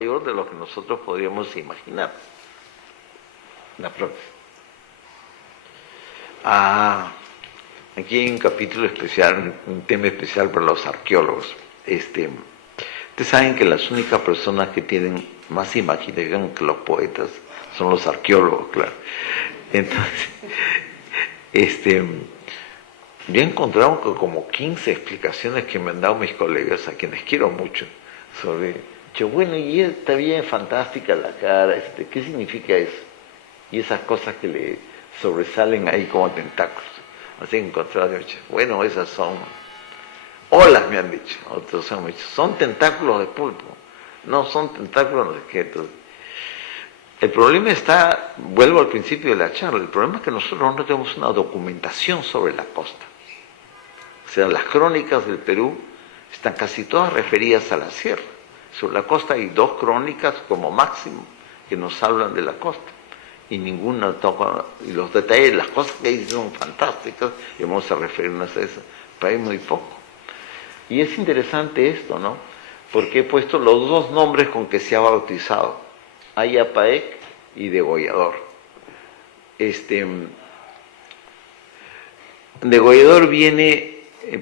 mayor de lo que nosotros podríamos imaginar. La próxima. Aquí hay un capítulo especial, un tema especial para los arqueólogos. Ustedes saben que las únicas personas que tienen más imaginación que los poetas son los arqueólogos, claro. Entonces, yo he encontrado como 15 explicaciones que me han dado mis colegas, a quienes quiero mucho, sobre, bueno, y está bien fantástica la cara, ¿qué significa eso? Y esas cosas que le sobresalen ahí como tentáculos. Así he encontrado, bueno, esas son olas, me han dicho. Otros han dicho, son tentáculos de pulpo. No, son tentáculos de objetos. El problema está, vuelvo al principio de la charla, el problema es que nosotros no tenemos una documentación sobre la costa. O sea, las crónicas del Perú están casi todas referidas a la sierra. Sobre la costa hay 2 crónicas como máximo que nos hablan de la costa. Y ninguna toca, y los detalles, las cosas que hay son fantásticas, y vamos a referirnos a eso, pero hay muy poco. Y es interesante esto, ¿no? Porque he puesto los 2 nombres con que se ha bautizado, Ayapaec y Degollador. Degollador viene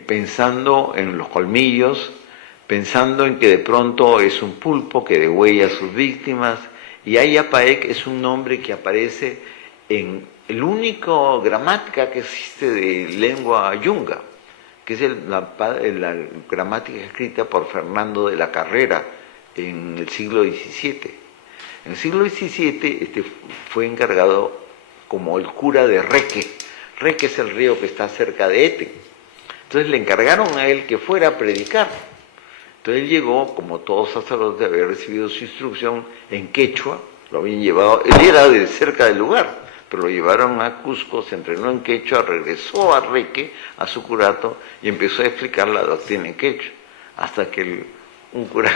pensando en los colmillos, pensando en que de pronto es un pulpo que degüella a sus víctimas, y Ayapaec es un nombre que aparece en el único gramática que existe de lengua yunga, que es la gramática escrita por Fernando de la Carrera en el siglo XVII. En el siglo XVII fue encargado como el cura de Reque. Reque es el río que está cerca de Ete. Entonces le encargaron a él que fuera a predicar. Entonces él llegó, como todo sacerdote, había recibido su instrucción en quechua, lo habían llevado, él era de cerca del lugar, pero lo llevaron a Cusco, se entrenó en quechua, regresó a Reque, a su curato, y empezó a explicar la doctrina en quechua, hasta que el cura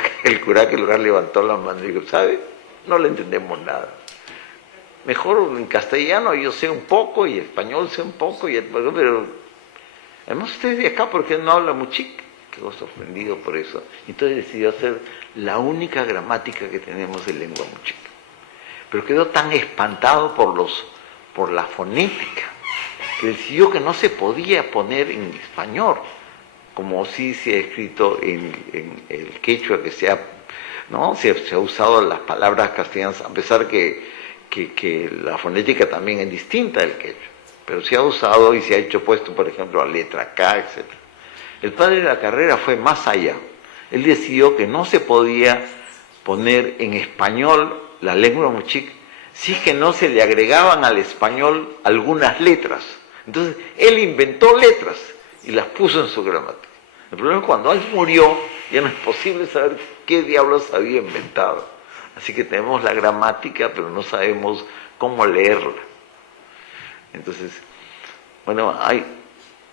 que el lugar levantó la mano y dijo, ¿sabe? No le entendemos nada. Mejor en castellano yo sé un poco, y español sé un poco, pero además usted es de acá, ¿por qué no habla muchica? Quedó sorprendido por eso. Entonces decidió hacer la única gramática que tenemos de lengua muchica. Pero quedó tan espantado por la fonética, que decidió que no se podía poner en español, como sí se ha escrito en el quechua, que se ha usado las palabras castellanas, a pesar que la fonética también es distinta del quechua, pero se ha usado y se ha hecho puesto, por ejemplo, la letra K, etc. El padre de la Carrera fue más allá. Él decidió que no se podía poner en español la lengua muchica si es que no se le agregaban al español algunas letras. Entonces, él inventó letras y las puso en su gramática. El problema es que cuando él murió, ya no es posible saber qué diablos había inventado. Así que tenemos la gramática, pero no sabemos cómo leerla. Entonces, bueno,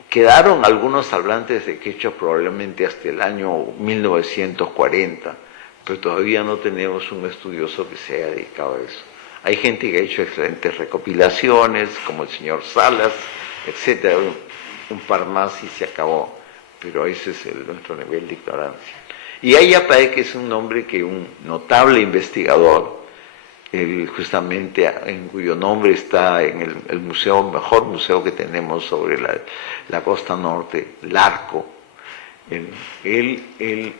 quedaron algunos hablantes de quechua probablemente hasta el año 1940, pero todavía no tenemos un estudioso que se haya dedicado a eso. Hay gente que ha hecho excelentes recopilaciones, como el señor Salas, etcétera, un par más y se acabó, pero ese es nuestro nivel de ignorancia. Y Ayapaec es un nombre que un notable investigador, justamente en cuyo nombre está en el museo, mejor museo que tenemos sobre la costa norte, Larco. Él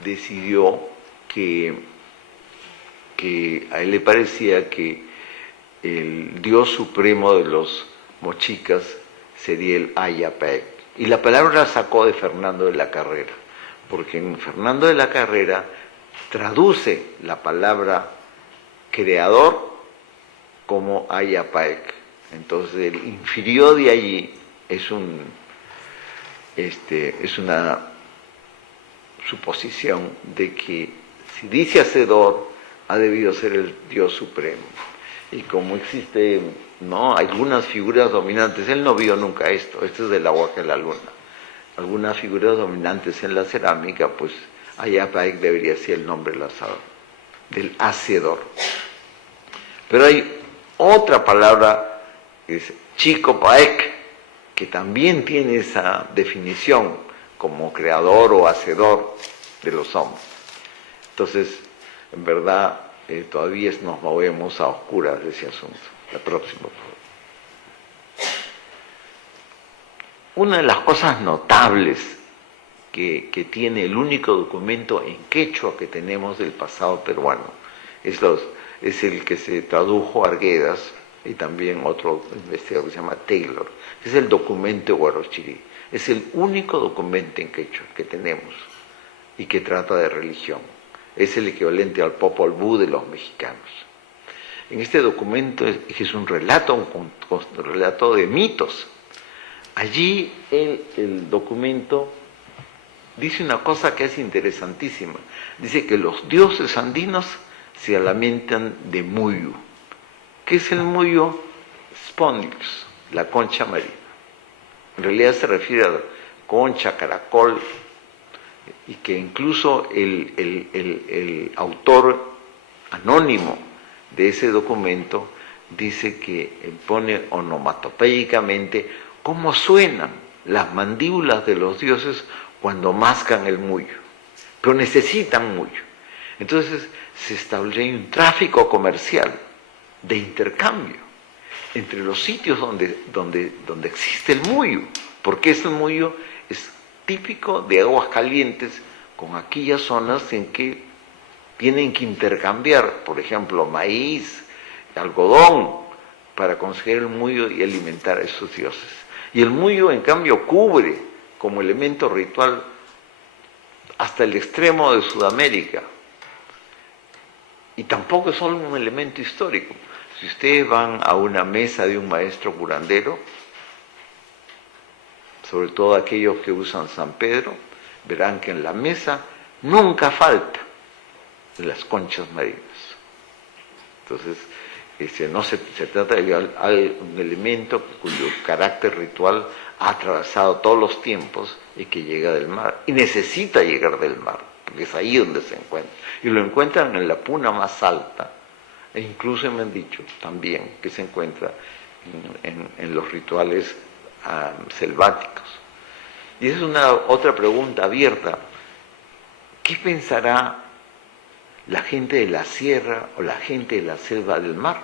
decidió que a él le parecía que el dios supremo de los mochicas sería el Ayapaec. Y la palabra la sacó de Fernando de la Carrera, porque en Fernando de la Carrera traduce la palabra creador como Ayapaec. Entonces el infirió de allí es una suposición de que si dice hacedor ha debido ser el Dios supremo. Y como existe algunas figuras dominantes, él no vio nunca esto es del agua que la luna, algunas figuras dominantes en la cerámica, pues Ayapaec debería ser el nombre del hacedor. Pero hay otra palabra, que es Chicopaec, que también tiene esa definición como creador o hacedor de los hombres. Entonces, en verdad todavía nos movemos a oscuras de ese asunto. La próxima, por favor. Una de las cosas notables que tiene el único documento en quechua que tenemos del pasado peruano es el que se tradujo a Arguedas y también otro investigador que se llama Taylor. Es el documento de Huarochirí. Es el único documento en quechua que tenemos y que trata de religión. Es el equivalente al Popol Vuh de los mexicanos. En este documento es un relato de mitos. Allí el documento dice una cosa que es interesantísima. Dice que los dioses andinos se alimentan de muyu. ¿Qué es el muyu? Spondyx, la concha marina. En realidad se refiere a concha, caracol, y que incluso el autor anónimo de ese documento dice que pone onomatopéyicamente cómo suenan las mandíbulas de los dioses cuando mascan el muyo, pero necesitan muyo. Entonces se establece un tráfico comercial de intercambio entre los sitios donde existe el muyo, porque ese muyo es típico de aguas calientes con aquellas zonas en que tienen que intercambiar, por ejemplo, maíz, algodón, para conseguir el muyo y alimentar a esos dioses. Y el muyo, en cambio, cubre como elemento ritual hasta el extremo de Sudamérica. Y tampoco es solo un elemento histórico. Si ustedes van a una mesa de un maestro curandero, sobre todo aquellos que usan San Pedro, verán que en la mesa nunca falta las conchas marinas. Entonces, no se trata de un elemento cuyo carácter ritual ha atravesado todos los tiempos y que llega del mar, y necesita llegar del mar, porque es ahí donde se encuentra. Y lo encuentran en la puna más alta, e incluso me han dicho también que se encuentra en los rituales selváticos. Y esa es una otra pregunta abierta. ¿Qué pensará la gente de la sierra o la gente de la selva del mar?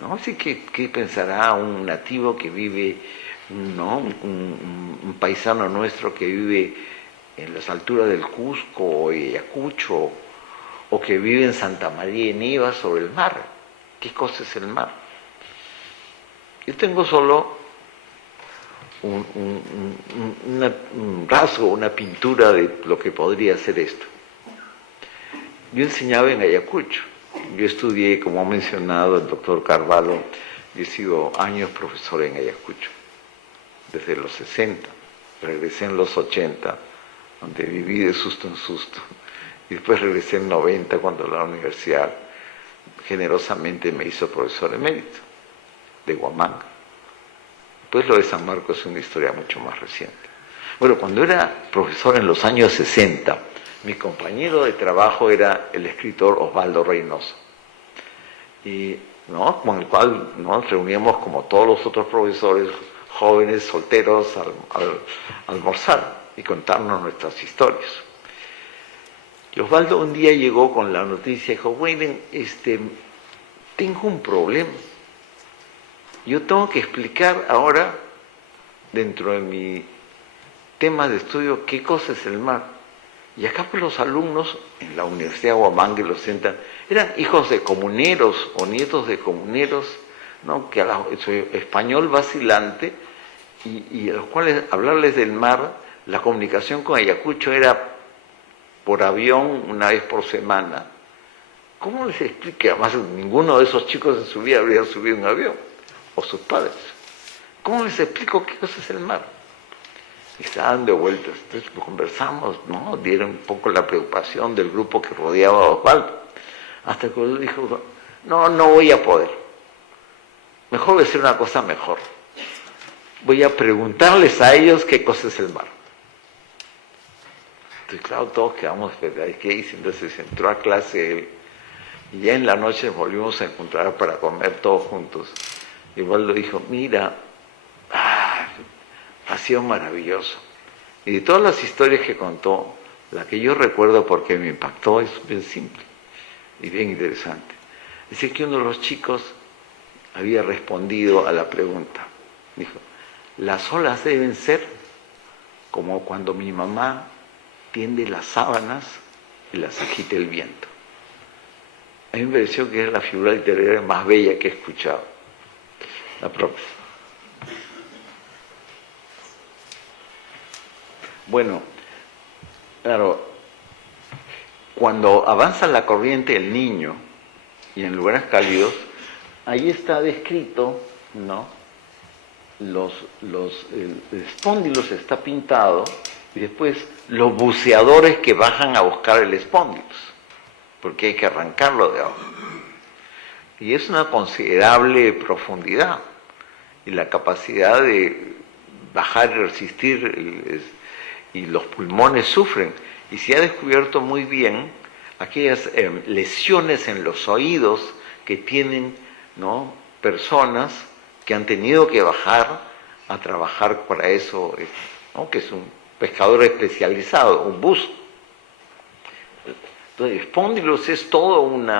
¿No? Así que, ¿qué pensará un nativo que vive, ¿no? un paisano nuestro que vive en las alturas del Cusco o Ayacucho, o que vive en Santa María de Niva sobre el mar? ¿Qué cosa es el mar? Yo tengo solo un rasgo, una pintura de lo que podría ser esto. Yo enseñaba en Ayacucho. Yo estudié, como ha mencionado el doctor Carvalho, yo he sido años profesor en Ayacucho, desde los 60, regresé en los 80, donde viví de susto en susto, y después regresé en 90 cuando la universidad generosamente me hizo profesor emérito de Huamanga. Pues lo de San Marcos es una historia mucho más reciente. Bueno, cuando era profesor en los años 60, mi compañero de trabajo era el escritor Osvaldo Reynoso, y ¿no? con el cual nos reuníamos como todos los otros profesores jóvenes, solteros, al almorzar y contarnos nuestras historias. Y Osvaldo un día llegó con la noticia y dijo: bueno, tengo un problema. Yo tengo que explicar ahora, dentro de mi tema de estudio, qué cosa es el mar. Y acá pues los alumnos en la Universidad de Huamanga lo sientan, eran hijos de comuneros o nietos de comuneros, ¿no? Que su español vacilante, y a los cuales hablarles del mar, la comunicación con Ayacucho era por avión una vez por semana. ¿Cómo les explica? Además, ninguno de esos chicos en su vida habría subido un avión, o sus padres. ¿Cómo les explico qué cosa es el mar? Y estaban de vueltas. Entonces conversamos, ¿no? Dieron un poco la preocupación del grupo que rodeaba a Osvaldo. Hasta que él dijo: no voy a poder. Mejor voy a hacer una cosa mejor. Voy a preguntarles a ellos qué cosa es el mar. Entonces, claro, todos quedamos, ¿qué hice? Entonces entró a clase él, y ya en la noche volvimos a encontrar para comer todos juntos. Y Osvaldo dijo: mira, ha sido maravilloso. Y de todas las historias que contó, La que yo recuerdo porque me impactó es bien simple y bien interesante. Dice que uno de los chicos había respondido a la pregunta. Dijo, las olas deben ser como cuando mi mamá tiende las sábanas y las agita el viento. A mí me pareció que es la figura literaria más bella que he escuchado. La próxima. Bueno, claro, cuando avanza la corriente del Niño y en lugares cálidos, ahí está descrito, ¿no? El espóndilos está pintado y después los buceadores que bajan a buscar el espóndilos, porque hay que arrancarlo de abajo. Y es una considerable profundidad y la capacidad de bajar y resistir y los pulmones sufren. Y se ha descubierto muy bien aquellas lesiones en los oídos que tienen, ¿no?, personas que han tenido que bajar a trabajar para eso, ¿no?, que es un pescador especializado, un buzo. Entonces, espóndilos es todo un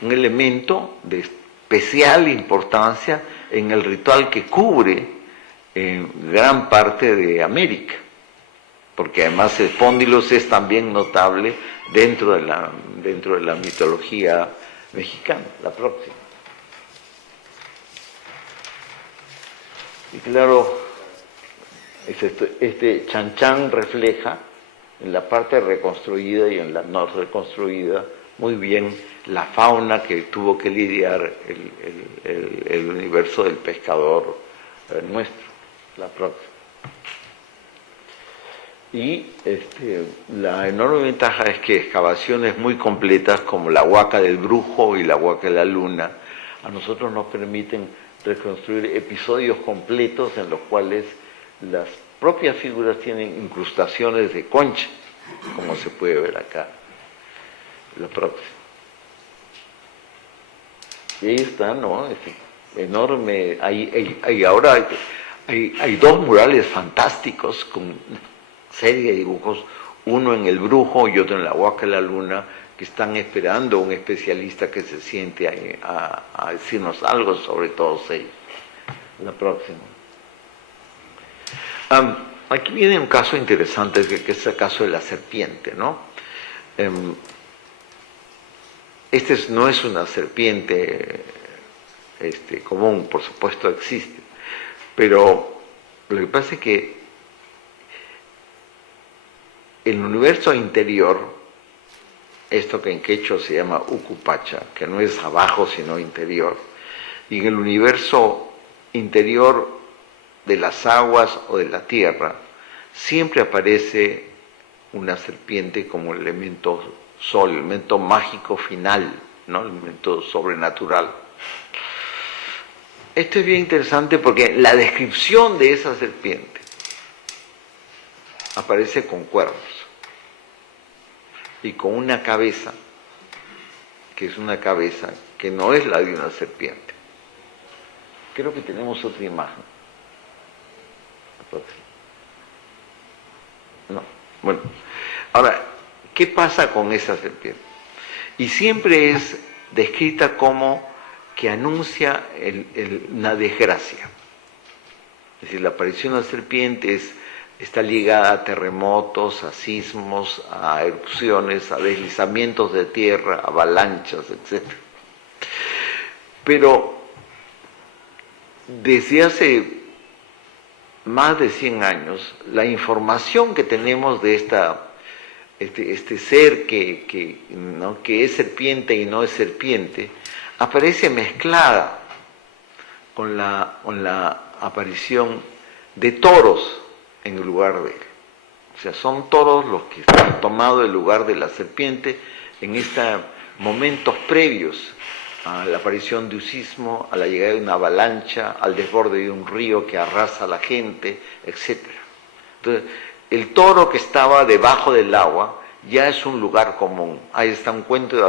elemento de especial importancia en el ritual que cubre gran parte de América, porque además espóndilos es también notable dentro de la mitología mexicana. La próxima. Y claro, este Chan Chan refleja en la parte reconstruida y en la no reconstruida muy bien la fauna que tuvo que lidiar el universo del pescador nuestro. La próxima. Y la enorme ventaja es que excavaciones muy completas como la Huaca del Brujo y la Huaca de la Luna a nosotros nos permiten reconstruir episodios completos en los cuales las propias figuras tienen incrustaciones de concha, como se puede ver acá. La próxima. Y ahí está, ¿no? Es enorme. Ahora hay dos murales fantásticos con serie de dibujos, uno en el Brujo y otro en la Huaca de la Luna, que están esperando a un especialista que se siente a decirnos algo sobre todos ellos. La próxima. Aquí viene un caso interesante, que es el caso de la serpiente, ¿no? No es una serpiente común, por supuesto existe, pero lo que pasa es que el universo interior, esto que en quechua se llama Ucupacha, que no es abajo sino interior, y en el universo interior de las aguas o de la tierra, siempre aparece una serpiente como elemento sol, elemento mágico final, ¿no?, elemento sobrenatural. Esto es bien interesante porque la descripción de esa serpiente aparece con cuernos y con una cabeza, que es una cabeza que no es la de una serpiente. Creo que tenemos otra imagen. No. Bueno, ahora, ¿qué pasa con esa serpiente? Y siempre es descrita como que anuncia una desgracia. Es decir, la aparición de la serpiente está ligada a terremotos, a sismos, a erupciones, a deslizamientos de tierra, avalanchas, etc. Pero desde hace más de 100 años, la información que tenemos de este ser ¿no?, que es serpiente y no es serpiente, aparece mezclada con la aparición de toros en el lugar de él. O sea, son toros los que han tomado el lugar de la serpiente en estos momentos previos a la aparición de un sismo, a la llegada de una avalancha, al desborde de un río que arrasa a la gente, etc. Entonces, el toro que estaba debajo del agua ya es un lugar común. Ahí está un cuento de